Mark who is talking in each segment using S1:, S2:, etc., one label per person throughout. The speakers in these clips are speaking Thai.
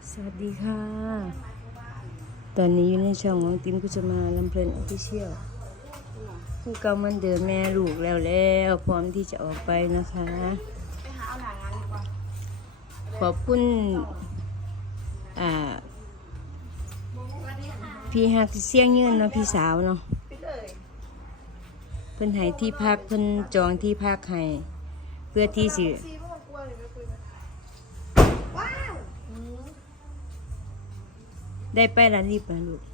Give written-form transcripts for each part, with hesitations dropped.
S1: สวัสดีค่ะ ตอนนี้อยู่ในช่องของติมกุชมาลำเพลินออฟฟิเชียลคือเก่ามันเดิมแม่ลูกแล้วพร้อมที่จะออกไปนะคะ ขอบคุณอ่าพี่ฮักเสียงยืนเนาะพี่สาวเนาะเพิ่นให้ที่พักเพิ่นจองที่พักให้เพื่อที่สิได้ไปร้านรีบนะลูก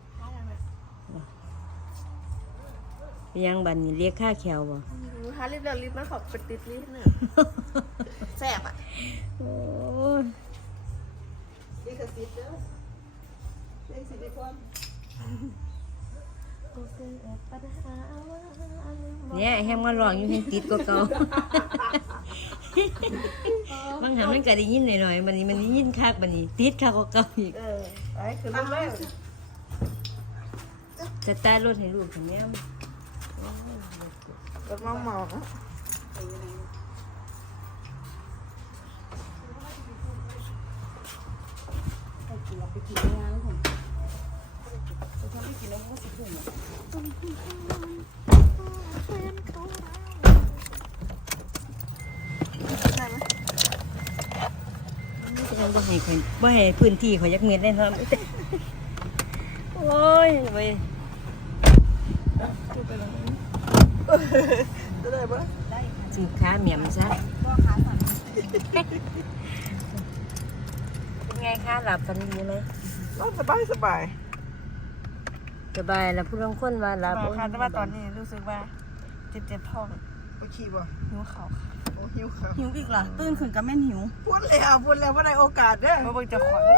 S1: ยังบันนี้เรียกค่าแขวบ่
S2: ฮารีบเร็วรีบมาขอบเป็นติดรีบหนึ่งแสบอ่ะ
S1: โอ้ย
S2: นี่คือซิดเด้อเล่นซิดดีกว่า
S1: เนี่ยแฮมก็ร้องอยู่ให้ติดกว่าเก่าบางหามันก็ได้ยินหน่อยๆมันได้ยินคักบัดนี้ติดคักกว่าเก่าอีก
S2: ไปคือลูกแม่
S1: สตาร์ทรถให้ลูกถึงแม่
S2: รถมองมอง
S1: ยังบ่ให้คนบ่ให้พื้นที่เขายักเม็ดได้เนาะโอ้ยเว้ย
S2: จะได้ปะ
S1: สิขาเหมียมซะเป็นไงคะหลับกันดีไหม
S2: สบายสบาย
S1: สบายแล้วผู้ลางคนว่าหลับ
S2: ค่ะแต่ว่าตอนนี้รู้สึกว่าเจ็บท้อง
S3: โอเคบ่
S2: หิวเขาค่ะ
S3: โอ้หิวครับ
S2: หิวอีกเหรอตื่นขึ้นก็แม่นหิว
S3: พูดแล้วว่าได้โอกาสเด้อ
S2: มาเบิ่งจะขวัญ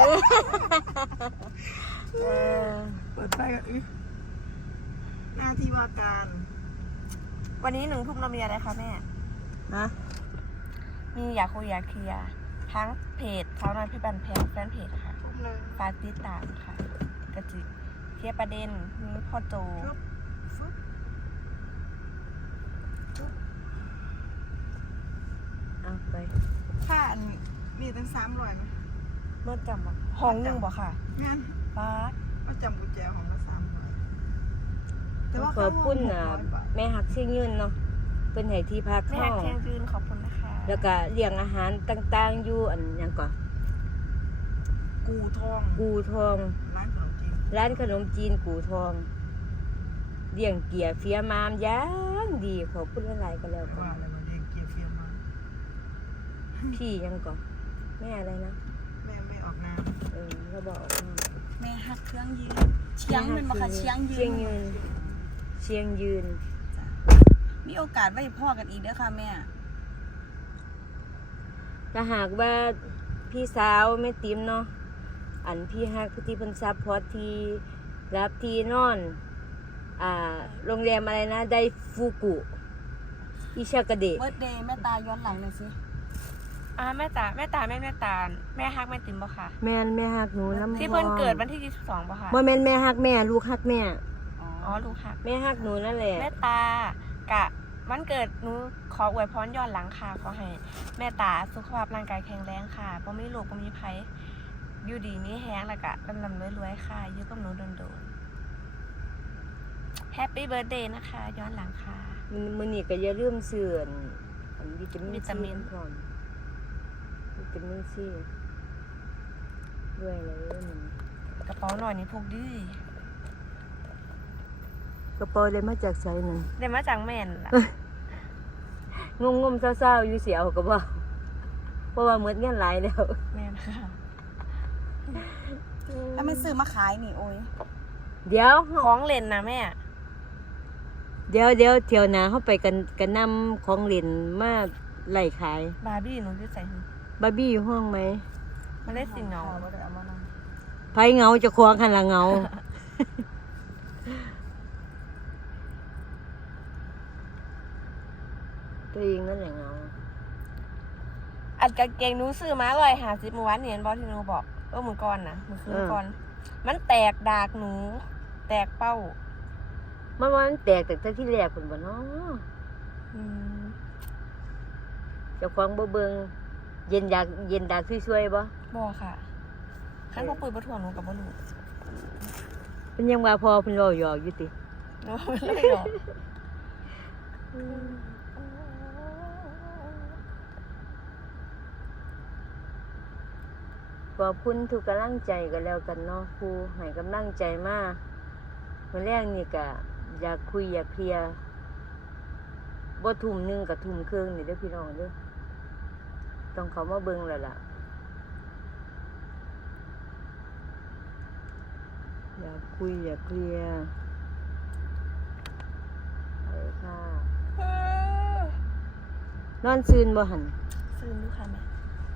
S3: เปิดไฟกันหน้าที่ว่าการ
S2: วันนี้1 ทุ่มเรามีอะไรคะแม่
S1: ฮะ
S2: มีอยากคุยอยากเคลียร์ทั้งเพจสาวน้อยเพชรบันแพงแฟนเพจค่ะ
S3: ทุ่มเลย
S2: ฝากติดตามค่ะกระจิเคลียร์ประเด็นมีพ่อโจ
S3: ฟึ๊บ
S1: เอาไป
S3: ค่าอันมีตั้ง300ไหม
S2: เมื่อจำอะห้องหนึ่งบ่ค่ะ
S3: งั้น
S2: ป้าด
S3: มาจำกุญแจของละ300แต่ว่า
S1: ขอบคุณน่ะ
S3: 600 บาท
S1: แม่หักเสียงยืนเนาะเป็นให้ที่พัก
S2: แม่
S1: ห้อง
S2: เที่ยงคืนขอบคุณนะคะ
S1: แล้วก็เลี้ยงอาหารต่างๆอยู่อันหยังก่อน
S3: กูทอง
S1: กูทอง
S3: ร้านขนมจีน
S1: ร้านขนมจีนกูทองเลี้ยงเกียร์เฟียมามย่างดีขอบคุณหลายๆก็แล้วกั
S3: ว่าน อะไรมาเรียกเกียร์เฟียมา
S1: พี่ยังก่อนแม่อะไรนะ
S3: แม่ไม่ออกน้
S1: เราบอกว่า
S2: แม่หักเครื่องยืนเชียงเป็นบ่ค่ะเชียงยื
S1: เชียง
S2: น
S1: ยืนเชียงยืน
S2: มีโอกาสไว้พ่อกันอีกเด้อค่ะแม่
S1: ถ้าหากว่าพี่สาวแม่ติ๋มเนาะอันพี่ฮักที่เพิ่นซัพพอร์ตที่รับที่นอนโรงแรมอะไรนะไดฟูกุอิชากะเดะ
S2: เบิร์ดเดย์แม่ตาย้อนหลังหน่อยสิแม่ตาแม่ฮักแม่ติ๋มบ่ค่ะ
S1: แม่นแม่ฮักหนูน้ำ
S2: ที่เพิ่นเกิดวันที่22บ่ค่ะ
S1: บ่แม่นแม่ฮักแม่ลูกฮักแม่
S2: อ๋อลูกฮัก
S1: แม่ฮักหนูนั่นแหละ
S2: แม่ตากะวันเกิดหนูขออวยพรย้อนหลังค่ะขอให้แม่ตาสุขภาพร่างกายแข็งแรงค่ะบ่มีโรคบ่มีภัยอยู่ดีมีแฮงแล้วก็ลำรวยๆค่ะอยู่กับหนูโดนๆแฮปปี้เบิร์ธเดย์นะคะ ย้อนหลังค่ะ
S1: มื้อนี้ก็อย่าลืมซื้ออันวิตามิน
S2: วิตามิน
S1: พร้อมวิตามินซีด้วยเลยมัน
S2: กระเป๋าหน่อยนี่พกดี
S1: กระเป๋าได้มาจากไสนั่น
S2: ได้มาจากแม่นล่ะ
S1: งมๆเศร้าๆอยู่เสียวก็บ่เพราะว่าหมดเงินหลายแล้ว
S2: แม่นค่ะถ้าไม่ซื้อมาขายนี่โอ้ย
S1: เดี๋ยว
S2: ของเล่นนะแม่
S1: เที่ยวหน้าเฮาไปกันนำของเล่นมาไล่ขาย
S2: บาร์บี้หนูจะใส่หือบ
S1: าร์บี้อยู่ห้องไหม
S2: มันได้สีเงา
S1: ไผเหงาเจะควงคันละเหงา ตัวเองนั่นแหละเหงา
S2: อันกางเกงหนูซื้อมา150เมื่อวานเห็นบอที่หนูบอกมือก่อนนะมือคืนก่อน มันแตกดากหนู แตกเป้า
S1: มันว่ามันแตกแต่ที่แรกพุ่นบ่เนาะ
S2: อืม
S1: เจ้าของบ่เบิ่งเย็นดากสวยๆบ่
S2: บอกค่ะคันพ่อปุ๋ยบ่ถ่วงหนูกับบ่รู้
S1: เป็นยังว่าพอเพิ่นเว้าหยอกอยู่ติ
S2: หนูไม่ได้หรอก
S1: ขอบคุณทุกกำลังใจกันแล้วกันเนาะครูให้กำลังใจมามื้อแรกนี่ก็อยากคุยอยากเคลียร์บ่ทุ่มหนึงกับทุ่มครึ่งนี่เด้อพี่น้องเด้อต้องเข้ามาเบิ่งแล้วล่ะอยากคุยอยากเคลียร์ไปค่ะนอนซื่นบ่หั่น
S2: ซื้อดูค่ะแม่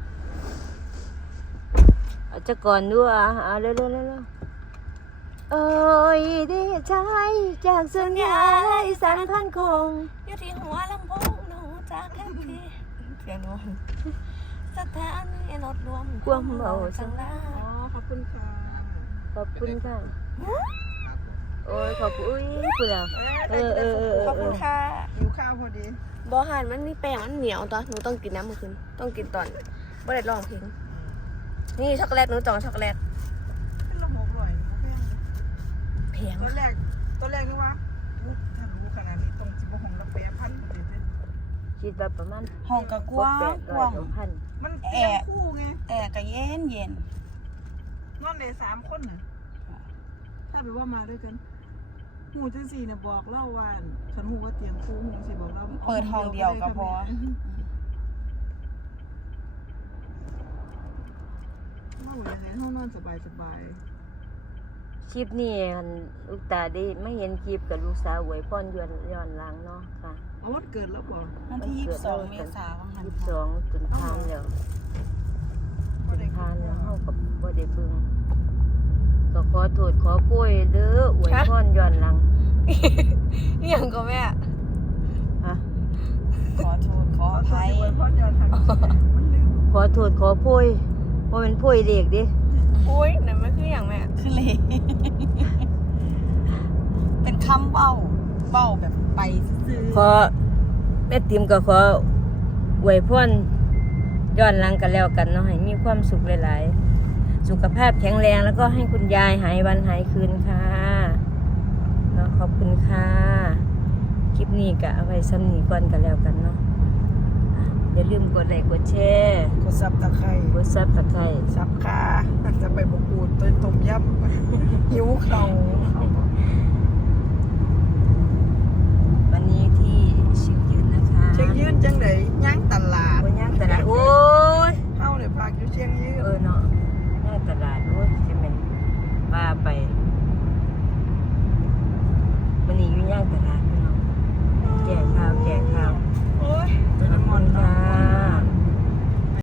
S1: เอาจะก่อนดูเร็วๆโอ้ยดีใจจากสัญญาสัมพันธ์คง
S2: อยู่ที่หัวลำโพงหนูจากแค่พี่เสียงหนูสถานีรถรวม
S1: ความเบา
S2: สังลา
S3: อ๋อขอบคุณค่ะ
S1: ขอบคุณค่ะโอ้ยขอบคุณอุ้ยคุณแล้ว
S2: ขอบคุณค่ะ
S3: หิวข้าวพอดี
S2: บอหันมันมีแป้งมันเหนียวตัวหนูต้องกินน้ำมื้อคืนต้องกินตอนบ่ได้ร้องเพลงนี่ช็อกโกแลตหนูจองช็อกโกแลต
S3: เป็นละ600แพง
S2: แพง
S3: ตอนแรกนึกว่าอุ๊ยถ้ารู้ขนาดนี้ต้องสิบ่ห้องละ8,000บ่ได้
S1: คิดว่าประมาณ
S4: ห้องก็กว้างกว้าง
S1: 800-1,000
S3: มันเตียงคู่ไง
S4: แต่ก็เย็นเย็น
S3: นอนได้3คนน่ะถ้าแบบว่ามาด้วยกันหูจังสี่เนี่ยบอกเล่าว่าฉันหูว่าเตียงคู่หูสิบอกเล่า
S4: เปิดห้องเดียวก็พอ
S3: ว่าอยู่ยังไงห้องนอนสบาย
S1: คลิปนี้หั่นลูกตาได้ไม่เห็นคลิปกับลูกสาวอวยพรย้อนหลังเนาะค่ะ
S3: เอาวันเกิดแล้วบ่
S4: วันที่22 เมษายนหัน
S1: 22จนผ่านแล้วจนผ่านแล้วเฮาก็บ่ได้เบิ่งก็ขอโทษขอโพยเด้ออวยพรย้อนหลัง
S2: นี่ยังก็แม่
S1: ฮะ
S4: ขอโทษขออภัย
S3: ไว้พอดยอนทางมันลืม
S1: ขอโทษขอโพยบ่แม่นโพยเด็กเด้
S2: อุ้ยนั่นมันคืออย่างแม่
S4: คือเลย เป็นคำเบ้าแบบไปซื่อ
S1: ขอแม่ติ๋มก็ขออวยพรย้อนหลังกันแล้วกันเนาะให้มีความสุขหลายๆสุขภาพแข็งแรงแล้วก็ให้คุณยายหายวันหายคืนค่ะเนาะขอบคุณค่ะคลิปนี้ก็เอาไว้ซ้ำนี้ก่อนกันแล้วกันเนาะอ่ะอย่าลืมกดไลค์กดแชร์
S3: กดซับตะไคร้
S1: กดซับสไครต์
S3: ซับขาจะไปบกูดไปต้มยำ หิวเข่า
S1: วันนี้ที่ชิวยืนนะคะ
S3: เชียงยืนจังไดย่างตลาด
S1: โอ้ยย่างตลาดโอ้ย
S3: เฮาเนี่ยพากอยู่เชียงยืน
S1: เนาะย่างตลาดโอ้ยจะเป็นป้าไปวันนี้อยู่ย่างตลาดพี่น้องแจกข้าว